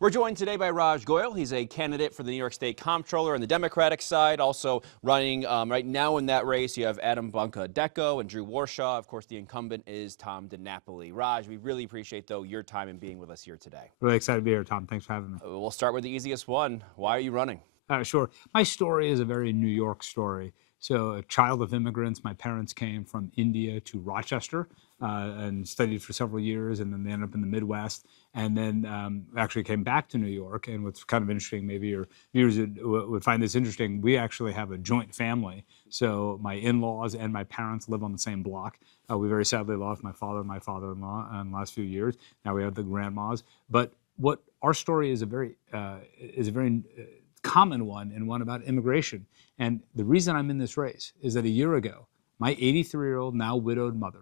We're joined today by Raj Goyle. He's a candidate for the New York State Comptroller on the Democratic side. Also running right now in that race, you have Adem Bunkeddeko and Drew Warshaw. Of course, the incumbent is Tom DiNapoli. Raj, we really appreciate, though, your time and being with us here today. Really excited to be here, Tom. Thanks for having me. We'll start with the easiest one. Why are you running? Sure. My story is a very New York story. So a child of immigrants, my parents came from India to Rochester and studied for several years, and then they ended up in the Midwest, and then actually came back to New York. And what's kind of interesting, maybe your viewers would find this interesting, we actually have a joint family. So my in-laws and my parents live on the same block. We very sadly lost my father and my father-in-law in the last few years. Now we have the grandmas. But what our story is a very common one, and one about immigration. And the reason I'm in this race is that a year ago, my 83-year-old, now widowed mother,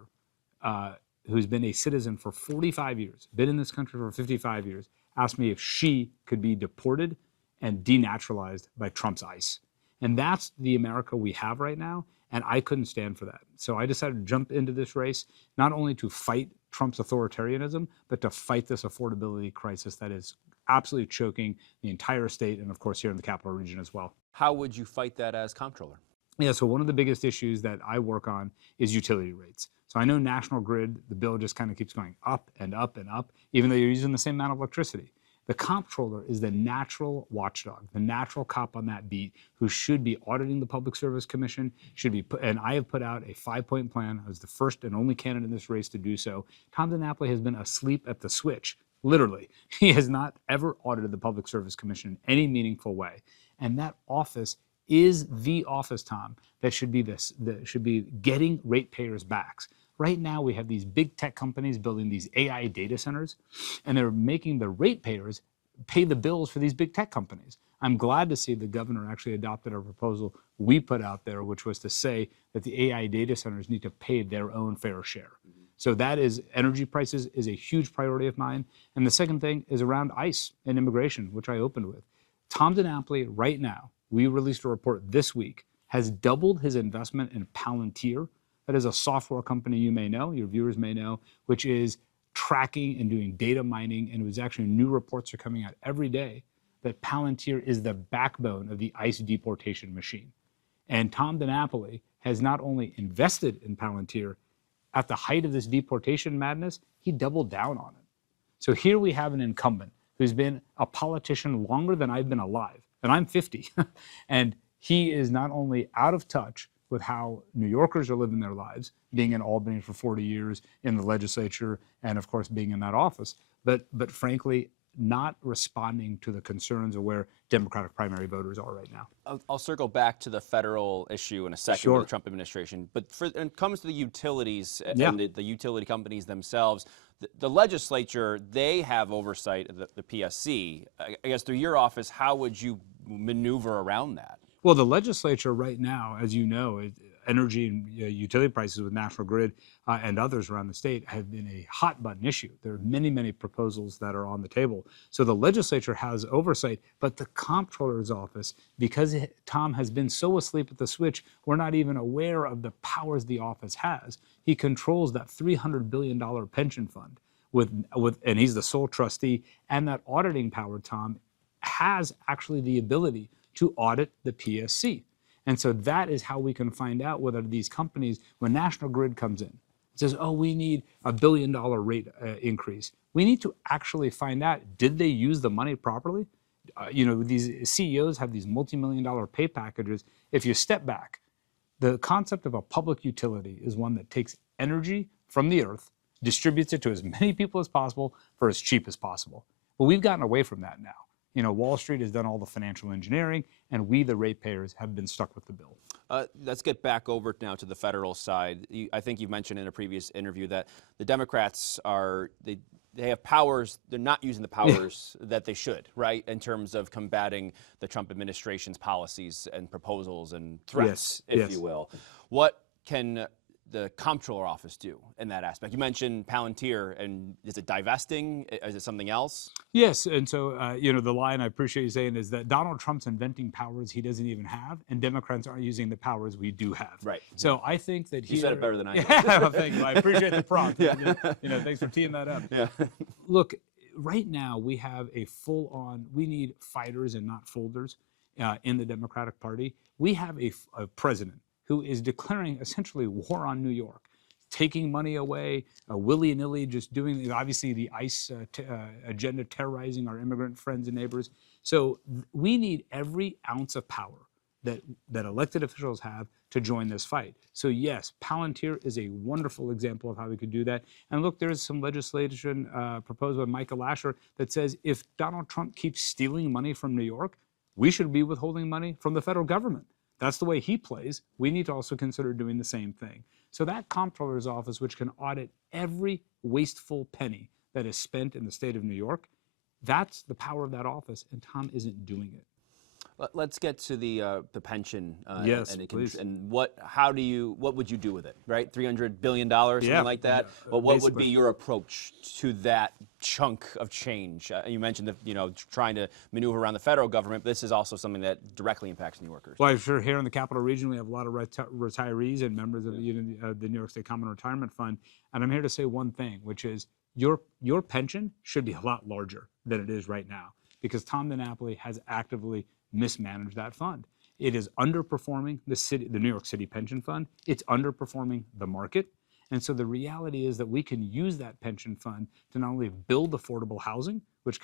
who's been a citizen for 45 years, been in this country for 55 years, asked me if she could be deported and denaturalized by Trump's ICE. And that's the America we have right now, and I couldn't stand for that. So I decided to jump into this race, not only to fight Trump's authoritarianism, but to fight this affordability crisis that is absolutely choking the entire state, and of course here in the capital region as well. How would you fight that as comptroller? Yeah, so one of the biggest issues that I work on is utility rates. So I know National Grid, the bill just kind of keeps going up and up and up, even though you're using the same amount of electricity. The comptroller is the natural watchdog, the natural cop on that beat, who should be auditing the Public Service Commission, and I have put out a 5-point plan. I was the first and only candidate in this race to do so. Tom DiNapoli has been asleep at the switch, literally. He has not ever audited the Public Service Commission in any meaningful way. And that office is the office, Tom, that should be getting ratepayers' backs. Right now, we have these big tech companies building these AI data centers, and they're making the ratepayers pay the bills for these big tech companies. I'm glad to see the governor actually adopted a proposal we put out there, which was to say that the AI data centers need to pay their own fair share. So that is, energy prices is a huge priority of mine. And the second thing is around ICE and immigration, which I opened with. Tom DiNapoli, right now, we released a report this week, has doubled his investment in Palantir. That is a software company you may know, your viewers may know, which is tracking and doing data mining. And it was actually, new reports are coming out every day that Palantir is the backbone of the ICE deportation machine. And Tom DiNapoli has not only invested in Palantir, at the height of this deportation madness, he doubled down on it. So here we have an incumbent who's been a politician longer than I've been alive, and I'm 50. And he is not only out of touch with how New Yorkers are living their lives, being in Albany for 40 years, in the legislature, and of course being in that office, but frankly, not responding to the concerns of where Democratic primary voters are right now. I'll circle back to the federal issue in a second. Sure. With the Trump administration. But when it comes to the utilities and the utility companies themselves, the legislature, they have oversight of the PSC. I guess through your office, how would you maneuver around that? Well, the legislature right now, as you know, energy and utility prices with National Grid and others around the state have been a hot button issue. There are many, many proposals that are on the table. So the legislature has oversight, but the comptroller's office, because Tom has been so asleep at the switch, we're not even aware of the powers the office has. He controls that $300 billion pension fund and he's the sole trustee, and that auditing power, Tom, has actually the ability to audit the PSC. And so that is how we can find out whether these companies, when National Grid comes in, says, oh, we need $1 billion rate increase. We need to actually find out, did they use the money properly? These CEOs have these multi-million-dollar pay packages. If you step back, the concept of a public utility is one that takes energy from the earth, distributes it to as many people as possible for as cheap as possible. But we've gotten away from that now. Wall Street has done all the financial engineering, and we, the ratepayers, have been stuck with the bill. Let's get back over now to the federal side. I think you mentioned in a previous interview that the Democrats they have powers. They're not using the powers that they should, right, in terms of combating the Trump administration's policies and proposals and threats, if you will. What can the comptroller office do in that aspect? You mentioned Palantir, and is it divesting? Is it something else? Yes, and so, the line I appreciate you saying is that Donald Trump's inventing powers he doesn't even have, and Democrats aren't using the powers we do have. Right. So I think that You said it better than I did. Well, thank you. I appreciate the prompt. Yeah. Thanks for teeing that up. Yeah. Look, right now we have a full-on, we need fighters and not folders in the Democratic Party. We have a president who is declaring essentially war on New York, taking money away, willy-nilly just doing, obviously, the ICE agenda, terrorizing our immigrant friends and neighbors. So we need every ounce of power that elected officials have to join this fight. So yes, Palantir is a wonderful example of how we could do that. And look, there's some legislation proposed by Michael Lasher that says if Donald Trump keeps stealing money from New York, we should be withholding money from the federal government. That's the way he plays. We need to also consider doing the same thing. So that comptroller's office, which can audit every wasteful penny that is spent in the state of New York, that's the power of that office, and Tom isn't doing it. Let's get to the pension. Yes, and please. And what would you do with it? Right, $300 billion, something like that. But what would be your approach to that chunk of change? You mentioned trying to maneuver around the federal government, but this is also something that directly impacts New Yorkers. Well, I'm sure here in the Capital Region we have a lot of retirees and members of the New York State Common Retirement Fund, and I'm here to say one thing, which is your pension should be a lot larger than it is right now, because Tom DiNapoli has actively mismanaged that fund. It is underperforming the New York City pension fund. It's underperforming the market. And so the reality is that we can use that pension fund to not only build affordable housing, which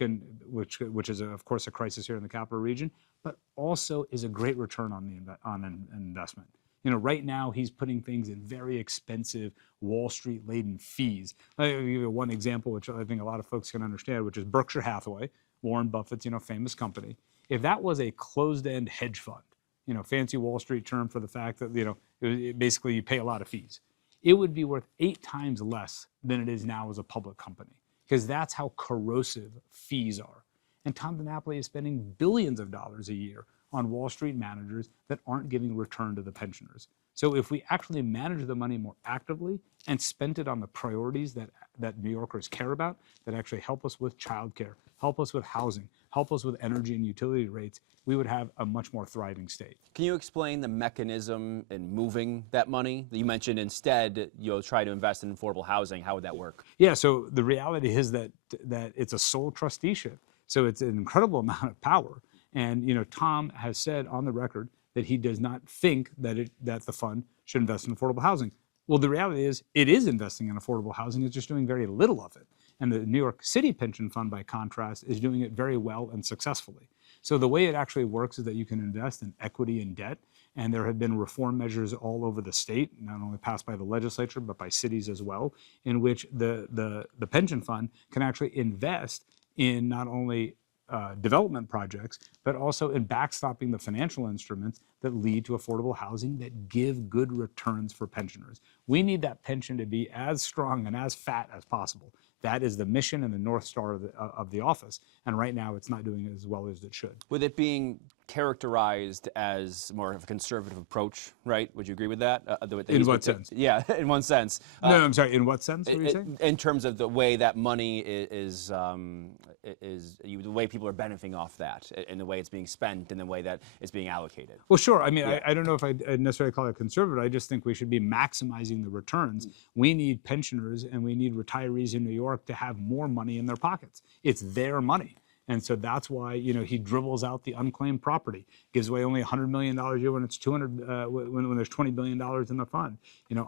is of course a crisis here in the Capital Region, but also is a great return on an investment. Right now he's putting things in very expensive Wall Street laden fees. I'll give you one example, which I think a lot of folks can understand, which is Berkshire Hathaway, Warren Buffett's famous company. If that was a closed-end hedge fund, fancy Wall Street term for the fact that basically you pay a lot of fees, it would be worth 8 times less than it is now as a public company, because that's how corrosive fees are. And Tom DiNapoli is spending billions of dollars a year on Wall Street managers that aren't giving return to the pensioners. So if we actually manage the money more actively and spent it on the priorities that New Yorkers care about, that actually help us with childcare, help us with housing, help us with energy and utility rates, we would have a much more thriving state. Can you explain the mechanism in moving that money? You mentioned instead you'll try to invest in affordable housing. How would that work? Yeah, so the reality is that it's a sole trusteeship. So it's an incredible amount of power. And Tom has said on the record that he does not think that the fund should invest in affordable housing. Well, the reality is it is investing in affordable housing. It's just doing very little of it. And the New York City Pension Fund, by contrast, is doing it very well and successfully. So the way it actually works is that you can invest in equity and debt. And there have been reform measures all over the state, not only passed by the legislature, but by cities as well, in which the pension fund can actually invest in not only development projects, but also in backstopping the financial instruments that lead to affordable housing that give good returns for pensioners. We need that pension to be as strong and as fat as possible. That is the mission and the North Star of the office. And right now it's not doing as well as it should. With it being characterized as more of a conservative approach, right? Would you agree with that? In what sense? Yeah, in one sense. No, I'm sorry, in what sense? What are you saying? In terms of the way that money is the way people are benefiting off that, and the way it's being spent, and the way that it's being allocated. Well, sure. I mean, I don't know if I'd necessarily call it conservative. I just think we should be maximizing the returns. We need pensioners and we need retirees in New York to have more money in their pockets. It's their money. And so that's why he dribbles out the unclaimed property, gives away only $100 million a year when it's when there's $20 billion in the fund.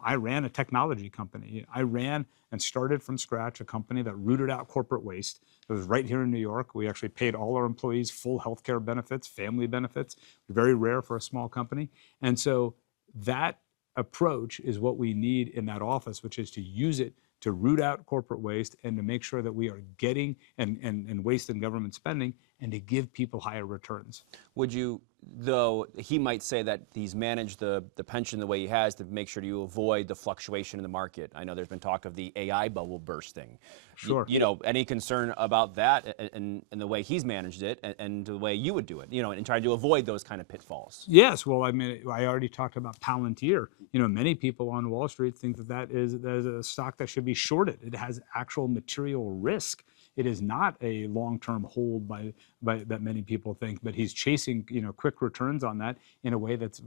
I ran a technology company. I ran and started from scratch a company that rooted out corporate waste. It was right here in New York. We actually paid all our employees full health care benefits, family benefits, very rare for a small company. And so that approach is what we need in that office, which is to use it to root out corporate waste and to make sure that we are getting and waste in government spending and to give people higher returns. Would you, though, he might say that he's managed the pension the way he has to make sure you avoid the fluctuation in the market. I know there's been talk of the AI bubble bursting. Sure. Any concern about that and the way he's managed it and the way you would do it, and try to avoid those kind of pitfalls? Yes. Well, I mean, I already talked about Palantir. Many people on Wall Street think that is a stock that should be shorted. It has actual material risk It is not a long-term hold by that many people think, but he's chasing quick returns on that in a way that's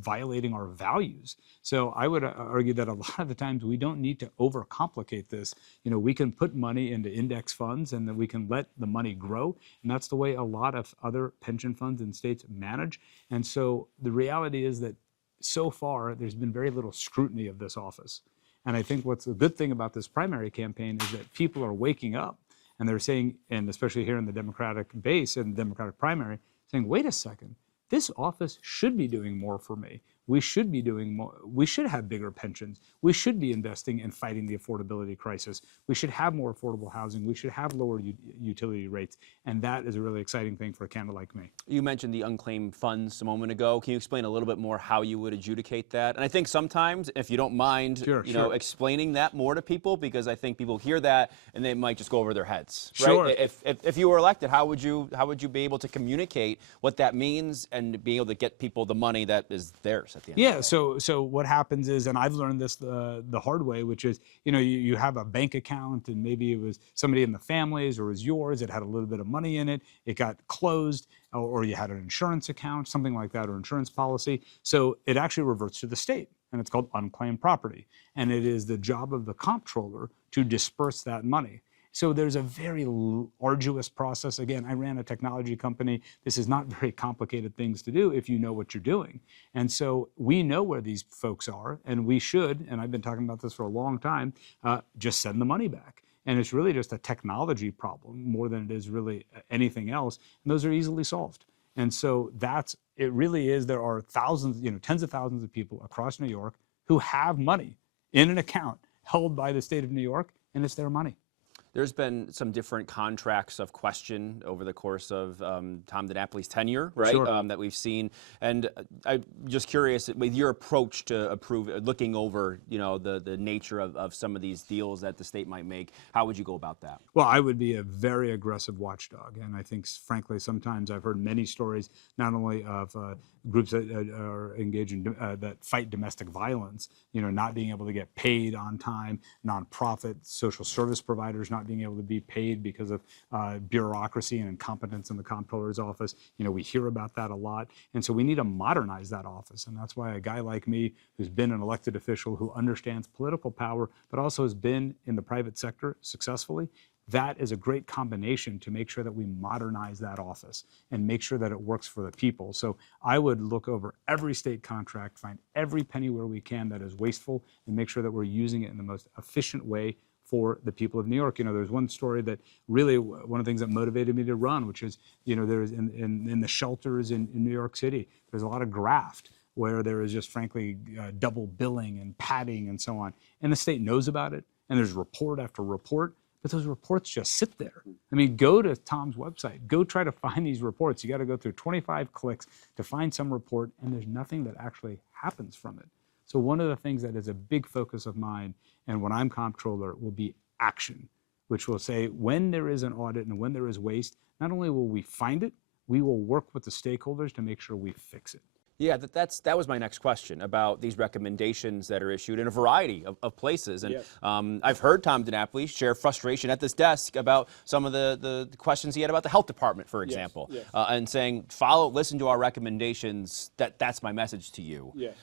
violating our values. So I would argue that a lot of the times we don't need to overcomplicate this. We can put money into index funds and then we can let the money grow, and that's the way a lot of other pension funds in states manage. And so the reality is that so far there's been very little scrutiny of this office. And I think what's a good thing about this primary campaign is that people are waking up and they're saying, and especially here in the Democratic base and Democratic primary, saying, wait a second, this office should be doing more for me. We should be doing more. We should have bigger pensions. We should be investing in fighting the affordability crisis. We should have more affordable housing. We should have lower utility rates. And that is a really exciting thing for a candidate like me. You mentioned the unclaimed funds a moment ago. Can you explain a little bit more how you would adjudicate that? And I think sometimes, if you don't mind, explaining that more to people, because I think people hear that and they might just go over their heads. Sure. Right? If you were elected, how would you be able to communicate what that means and be able to get people the money that is theirs? Yeah, so what happens is, and I've learned this the hard way, which is, you have a bank account and maybe it was somebody in the family's or it was yours, it had a little bit of money in it, it got closed, or you had an insurance account, something like that, or insurance policy. So it actually reverts to the state, and it's called unclaimed property. And it is the job of the comptroller to disperse that money. So there's a very arduous process. Again, I ran a technology company. This is not very complicated things to do if you know what you're doing. And so we know where these folks are, and we should, and I've been talking about this for a long time, just send the money back. And it's really just a technology problem more than it is really anything else. And those are easily solved. And so it really is, there are thousands, tens of thousands of people across New York who have money in an account held by the state of New York, and it's their money. There's been some different contracts of question over the course of Tom DiNapoli's tenure, right? Sure. That we've seen, and I'm just curious with your approach to looking over, the nature of some of these deals that the state might make. How would you go about that? Well, I would be a very aggressive watchdog, and I think, frankly, sometimes I've heard many stories, not only of groups that are engaged in that fight domestic violence, not being able to get paid on time, nonprofit social service providers not being able to be paid because of bureaucracy and incompetence in the comptroller's office. We hear about that a lot, and so we need to modernize that office, and that's why a guy like me, who's been an elected official, who understands political power, but also has been in the private sector successfully, that is a great combination to make sure that we modernize that office and make sure that it works for the people. So I would look over every state contract, find every penny where we can that is wasteful, and make sure that we're using it in the most efficient way for the people of New York. There's one story that really, one of the things that motivated me to run, which is, there's in the shelters in New York City, there's a lot of graft where there is just, frankly, double billing and padding and so on. And the state knows about it, and there's report after report. But those reports just sit there. I mean, go to Tom's website. Go try to find these reports. You got to go through 25 clicks to find some report, and there's nothing that actually happens from it. So one of the things that is a big focus of mine, and when I'm comptroller, will be action, which will say when there is an audit and when there is waste, not only will we find it, we will work with the stakeholders to make sure we fix it. Yeah, that was my next question about these recommendations that are issued in a variety of places. And Yes. I've heard Tom DiNapoli share frustration at this desk about some of the questions he had about the health department, for example, yes. And saying, listen to our recommendations. That's my message to you. Yes.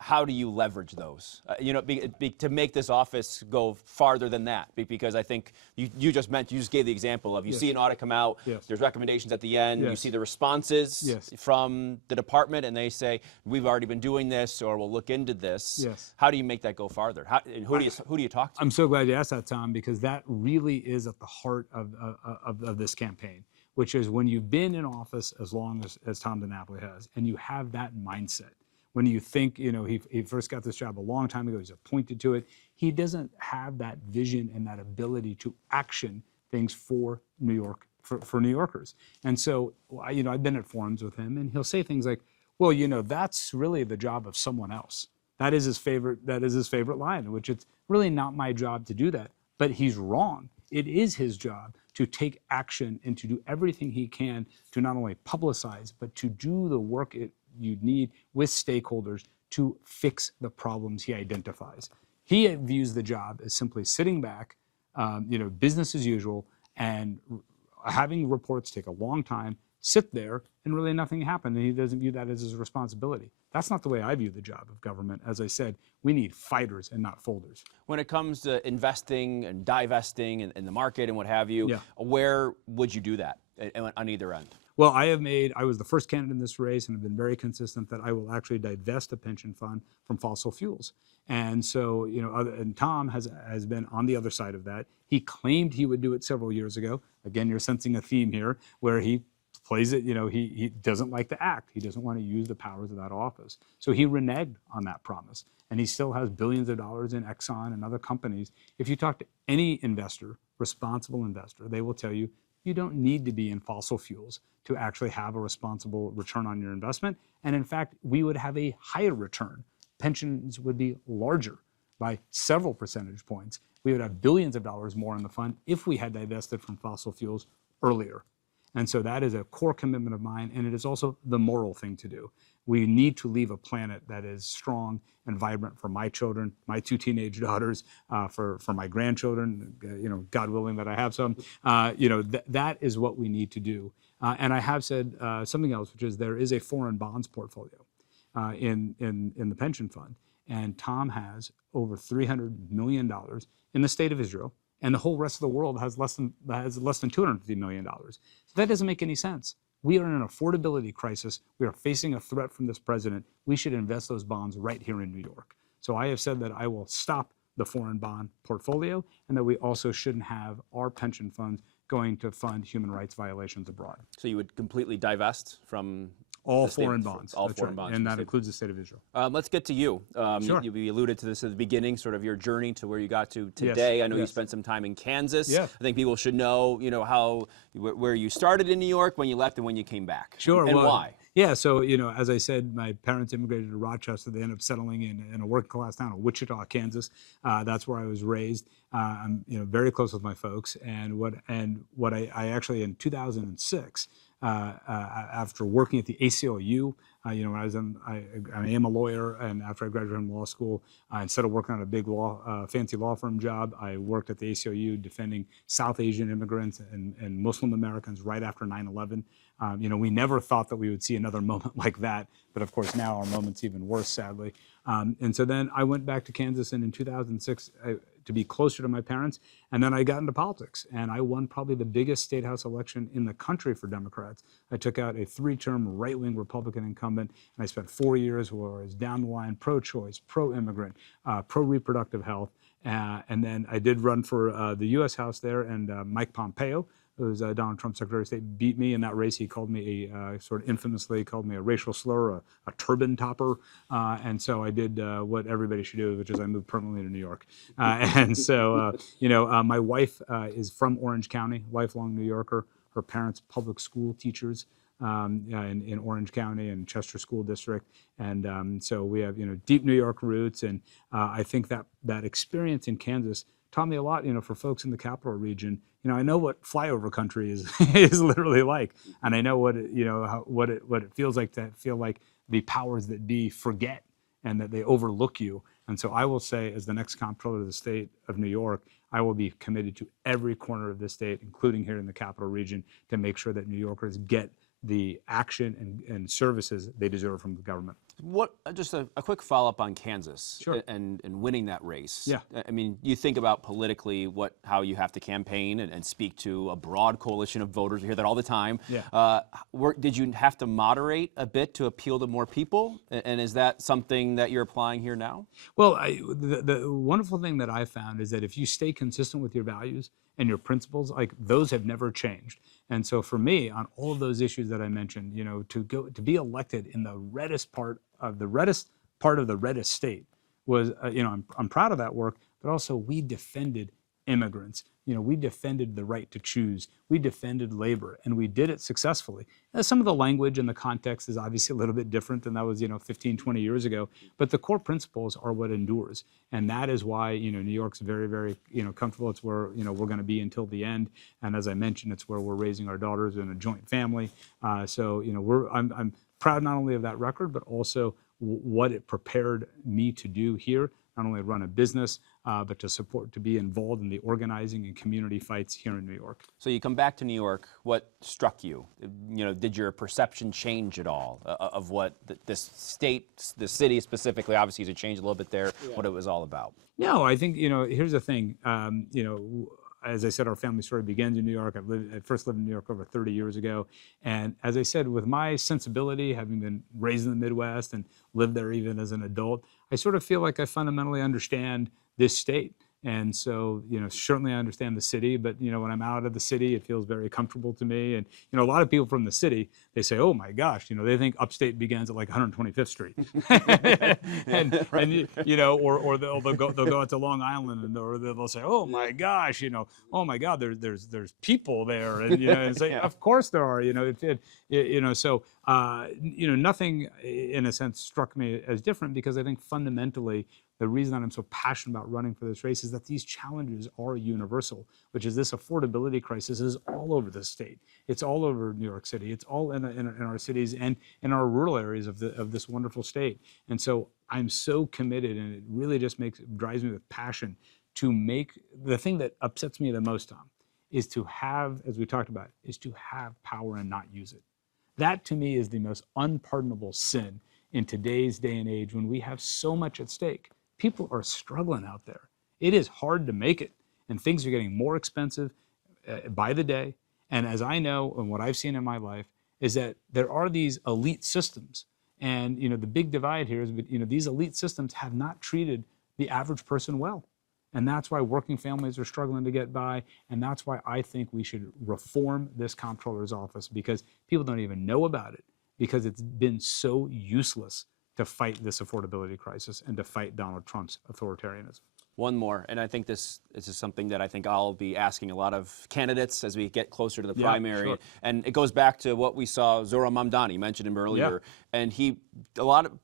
How do you leverage those, to make this office go farther than that? Because I think you just gave the example of you Yes. see an audit come out, Yes. there's recommendations at the end, you Yes. see the responses Yes. from the department, and they say, we've already been doing this, or we'll look into this. Yes. How do you make that go farther? And who do you talk to? I'm so glad you asked that, Tom, because that really is at the heart of this campaign, which is when you've been in office as long as Tom DiNapoli has, and you have that mindset. When you think, he first got this job a long time ago, he's appointed to it, he doesn't have that vision and that ability to action things for New York, for New Yorkers. And so, I've been at forums with him, and he'll say things like, well, that's really the job of someone else. That is his favorite line, which it's really not my job to do that. But he's wrong. It is his job to take action and to do everything he can to not only publicize, but to do the work you need with stakeholders to fix the problems he identifies. He views the job as simply sitting back, business as usual, and having reports take a long time, sit there, and really nothing happened, and he doesn't view that as his responsibility. That's not the way I view the job of government. As I said, we need fighters and not folders. When it comes to investing and divesting in the market and what have you, Yeah. where would you do that on either end? Well, I was the first candidate in this race and have been very consistent that I will actually divest a pension fund from fossil fuels. And so, and Tom has been on the other side of that. He claimed he would do it several years ago. Again, you're sensing a theme here where he plays it, he doesn't like to act. He doesn't want to use the powers of that office. So he reneged on that promise. And he still has billions of dollars in Exxon and other companies. If you talk to any investor, responsible investor, they will tell you, you don't need to be in fossil fuels to actually have a responsible return on your investment. And in fact, we would have a higher return. Pensions would be larger by several percentage points. We would have billions of dollars more in the fund if we had divested from fossil fuels earlier. And so that is a core commitment of mine, and it is also the moral thing to do. We need to leave a planet that is strong and vibrant for my children, my 2 teenage daughters, for my grandchildren, God willing that I have some. That is what we need to do. And I have said something else, which is there is a foreign bonds portfolio in the pension fund. And Tom has over $300 million in the state of Israel, and the whole rest of the world has less than $250 million. So that doesn't make any sense. We are in an affordability crisis. We are facing a threat from this president. We should invest those bonds right here in New York. So I have said that I will stop the foreign bond portfolio, and that we also shouldn't have our pension funds going to fund human rights violations abroad. So you would completely divest from all foreign bonds. All foreign bonds. And that includes the state of Israel. Let's get to you. Sure. You alluded to this at the beginning, sort of your journey to where you got to today. Yes. I know you spent some time in Kansas. Yeah. I think people should know, where you started in New York, when you left, and when you came back. Sure. And why? Yeah, so, as I said, my parents immigrated to Rochester. They ended up settling in a working class town of Wichita, Kansas. That's where I was raised. I'm, very close with my folks. And what I actually, in 2006, after working at the ACLU, when I am a lawyer, and after I graduated from law school, instead of working on a big fancy law firm job, I worked at the ACLU defending South Asian immigrants and Muslim Americans right after 9/11. We never thought that we would see another moment like that, but of course now our moment's even worse, sadly. And so then I went back to Kansas, and in 2006, to be closer to my parents, and then I got into politics, and I won probably the biggest state house election in the country for Democrats. I took out a 3-term right-wing Republican incumbent, and I spent 4 years where I was down the line, pro-choice, pro-immigrant, pro-reproductive health, and then I did run for the U.S. House there, and Mike Pompeo, who was Donald Trump's Secretary of State, beat me in that race. He called me sort of infamously called me a racial slur, a turban topper. And so I did what everybody should do, which is I moved permanently to New York. And so, my wife is from Orange County, lifelong New Yorker. Her parents, public school teachers in Orange County and Chester School District. And so we have, deep New York roots. And I think that experience in Kansas taught me a lot, for folks in the capital region. I know what flyover country is is literally like, and I know what it feels like to feel like the powers that be forget and that they overlook you. And so I will say, as the next comptroller of the state of New York, I will be committed to every corner of the state, including here in the capital region, to make sure that New Yorkers get the action and services they deserve from the government. Just a quick follow-up on Kansas. Sure. and winning that race. Yeah. I mean, you think about politically how you have to campaign and speak to a broad coalition of voters. We hear that all the time. Yeah. Did you have to moderate a bit to appeal to more people? And is that something that you're applying here now? Well, the wonderful thing that I found is that if you stay consistent with your values and your principles, like those have never changed. And so for me, on all of those issues that I mentioned, to be elected in the reddest part of the reddest state was, I'm proud of that work, but also we defended immigrants. We defended the right to choose. We defended labor, and we did it successfully. Now, some of the language and the context is obviously a little bit different than that was, 15, 20 years ago, but the core principles are what endures. And that is why, New York's very, very, comfortable. It's where, we're going to be until the end. And as I mentioned, it's where we're raising our daughters in a joint family. So, I'm proud not only of that record, but also what it prepared me to do here. not only run a business, but to be involved in the organizing and community fights here in New York. So you come back to New York. What struck you? Did your perception change at all of what this state, the city specifically, obviously has changed a little bit there, what it was all about? No, I think, here's the thing. As I said, our family story begins in New York. I first lived in New York over 30 years ago. And as I said, with my sensibility, having been raised in the Midwest and lived there even as an adult, I sort of feel like I fundamentally understand this state. And so, certainly I understand the city, but, when I'm out of the city, it feels very comfortable to me. And, a lot of people from the city, they say, oh my gosh, they think upstate begins at like 125th Street. Or they'll go out to Long Island or they'll say, oh my gosh, oh my God, there's people there. And, say, of course there are, so, nothing in a sense struck me as different because I think fundamentally, the reason that I'm so passionate about running for this race is that these challenges are universal, which is this affordability crisis is all over the state. It's all over New York City. It's all in our cities and in our rural areas of this wonderful state. And so I'm so committed, and it really just drives me with passion to make the thing that upsets me the most, Tom, is to have, as we talked about, is to have power and not use it. That to me is the most unpardonable sin in today's day and age when we have so much at stake. People are struggling out there. It is hard to make it, and things are getting more expensive by the day. And as I know, and what I've seen in my life, is that there are these elite systems. And the big divide here is, these elite systems have not treated the average person well. And that's why working families are struggling to get by. And that's why I think we should reform this comptroller's office, because people don't even know about it, because it's been so useless to fight this affordability crisis and to fight Donald Trump's authoritarianism. One more, and I think this is something that I think I'll be asking a lot of candidates as we get closer to the primary. Sure. And it goes back to what we saw Zohran Mamdani, mentioned him earlier. Yeah. And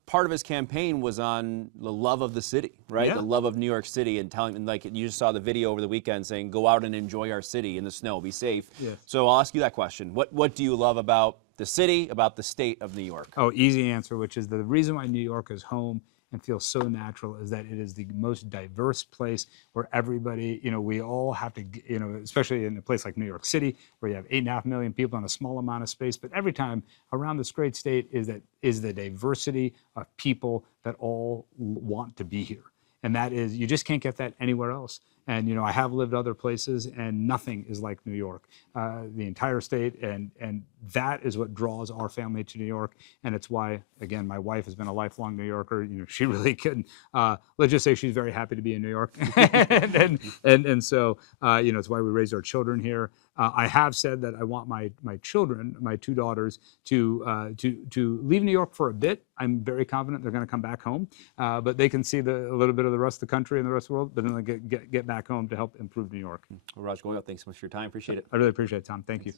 part of his campaign was on the love of the city, right? Yeah. The love of New York City, and telling, and like you just saw the video over the weekend saying, go out and enjoy our city in the snow, be safe. Yes. So I'll ask you that question. What do you love about the city, about the state of New York? Oh, easy answer, which is the reason why New York is home and feels so natural is that it is the most diverse place where everybody, we all have to, especially in a place like New York City, where you have 8.5 million people in a small amount of space. But every time around this great state is the diversity of people that all want to be here. And that is, you just can't get that anywhere else. And, I have lived other places, and nothing is like New York, the entire state. And that is what draws our family to New York. And it's why, again, my wife has been a lifelong New Yorker. She really couldn't, let's just say she's very happy to be in New York. and so, it's why we raised our children here. I have said that I want my children, my two daughters, to leave New York for a bit. I'm very confident they're going to come back home, but they can see a little bit of the rest of the country and the rest of the world, but then they get back home to help improve New York. Well, Raj Goyle, thanks so much for your time. Appreciate it. I really appreciate it, Tom. Thanks. You.